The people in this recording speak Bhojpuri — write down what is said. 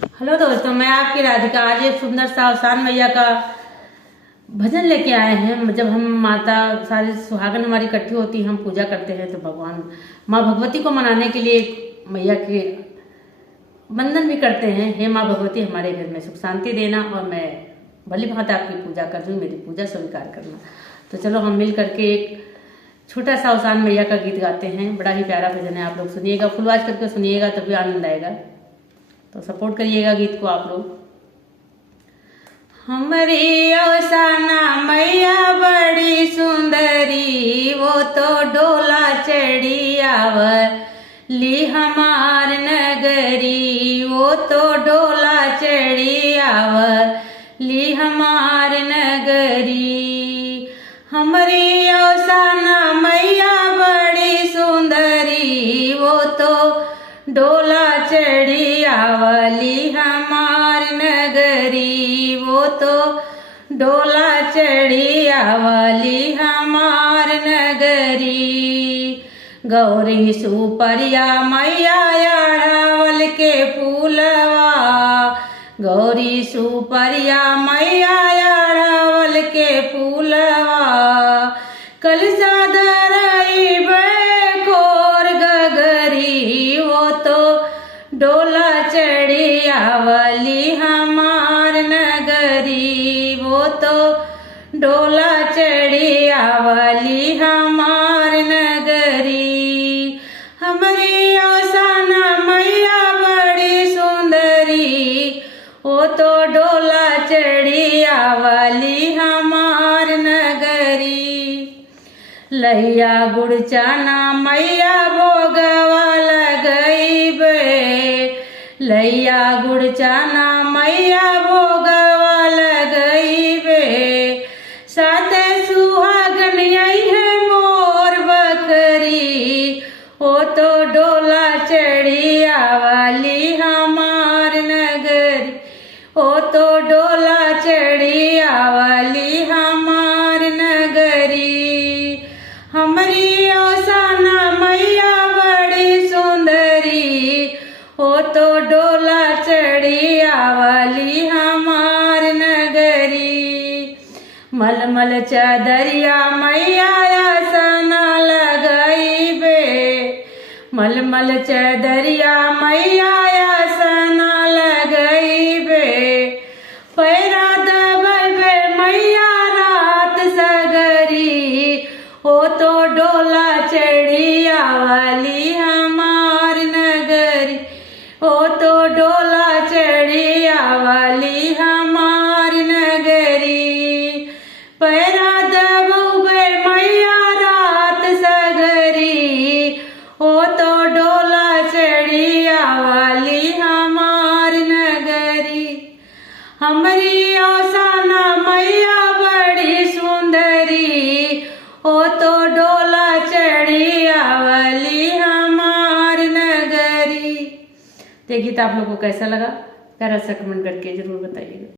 हेलो दोस्तों, मैं आपकी राधिका आज एक सुंदर सा आसान मैया का भजन लेके आए हैं। जब हम माता सारी सुहागन हमारी इकट्ठी होती हैं, हम पूजा करते हैं तो भगवान माँ भगवती को मनाने के लिए मैया के वंदन भी करते हैं। हे माँ भगवती, हमारे घर में सुख शांति देना और मैं भली भांति आपकी पूजा कर रही हूँ, मेरी पूजा स्वीकार करना। तो चलो हम मिल करके एक छोटा सा आसान मैया का गीत गाते हैं। बड़ा ही प्यारा भजन है, आप लोग सुनिएगा, फुल आवाज करके सुनिएगा तभी आनंद आएगा। तो सपोर्ट करिएगा गीत को आप लोग। हमारी अवसाना मैया बड़ी सुंदरी, वो तो डोला चढ़ी आवली हमार नगरी, वो तो डोला चढ़ी आवली हमार नगरी। हमारी अवसाना मैया बड़ी सुंदरी, वो तो डोला चढ़ी आवली हमार नगरी, वो तो डोला चढ़ी आवली हमार नगरी। गौरी सुपरिया मैया अड़ावल के फूलवा, गौरी सुपरिया मैया अड़ावल के फूलवा। कलसा धरई बेकोर गगरी, वो तो डोला चढ़ी आवली हमार नगरी, वो तो डोला चढ़ी आवली हमार नगरी। हमारी अवसाना मैया बड़ी सुंदरी, वो तो डोला चढ़ी आवली हमार नगरी। लैया गुड़ चना मैया भोगवा लगइबे, लैया गुड़ चना मैया भोगवा लगइबे। साते सुहागन आई है मोर बकरी, वो तो डोला चढ़ी आवली हमार नगरी, वो तो डोला चढ़ी आवली हमार नगरी। हमारी अवसाना मैया बड़ी सुंदरी, वो तो डोला चढ़ी आवली हमार नगरी। मलमल चदरिया मैया आसना लगइबे, मलमल चदरिया मैया आसना लगइबे। पैरा दबइबे मैया रात सगरी, वो तो डोला चढ़ी आवली हमार नगरी, वो तो डोला चढ़ी आवली हमार नगरी। पैरा दबउबे मैया रात सगरी, वो तो डोला चढ़ी आवली हमार नगरी। हमारी अवसाना मैया बड़ी सुंदरी, वो तो डोला चढ़ी आवली हमार नगरी। ये गीत आप लोगों को कैसा लगा? प्यारा सा कमेंट करके जरूर बताइएगा।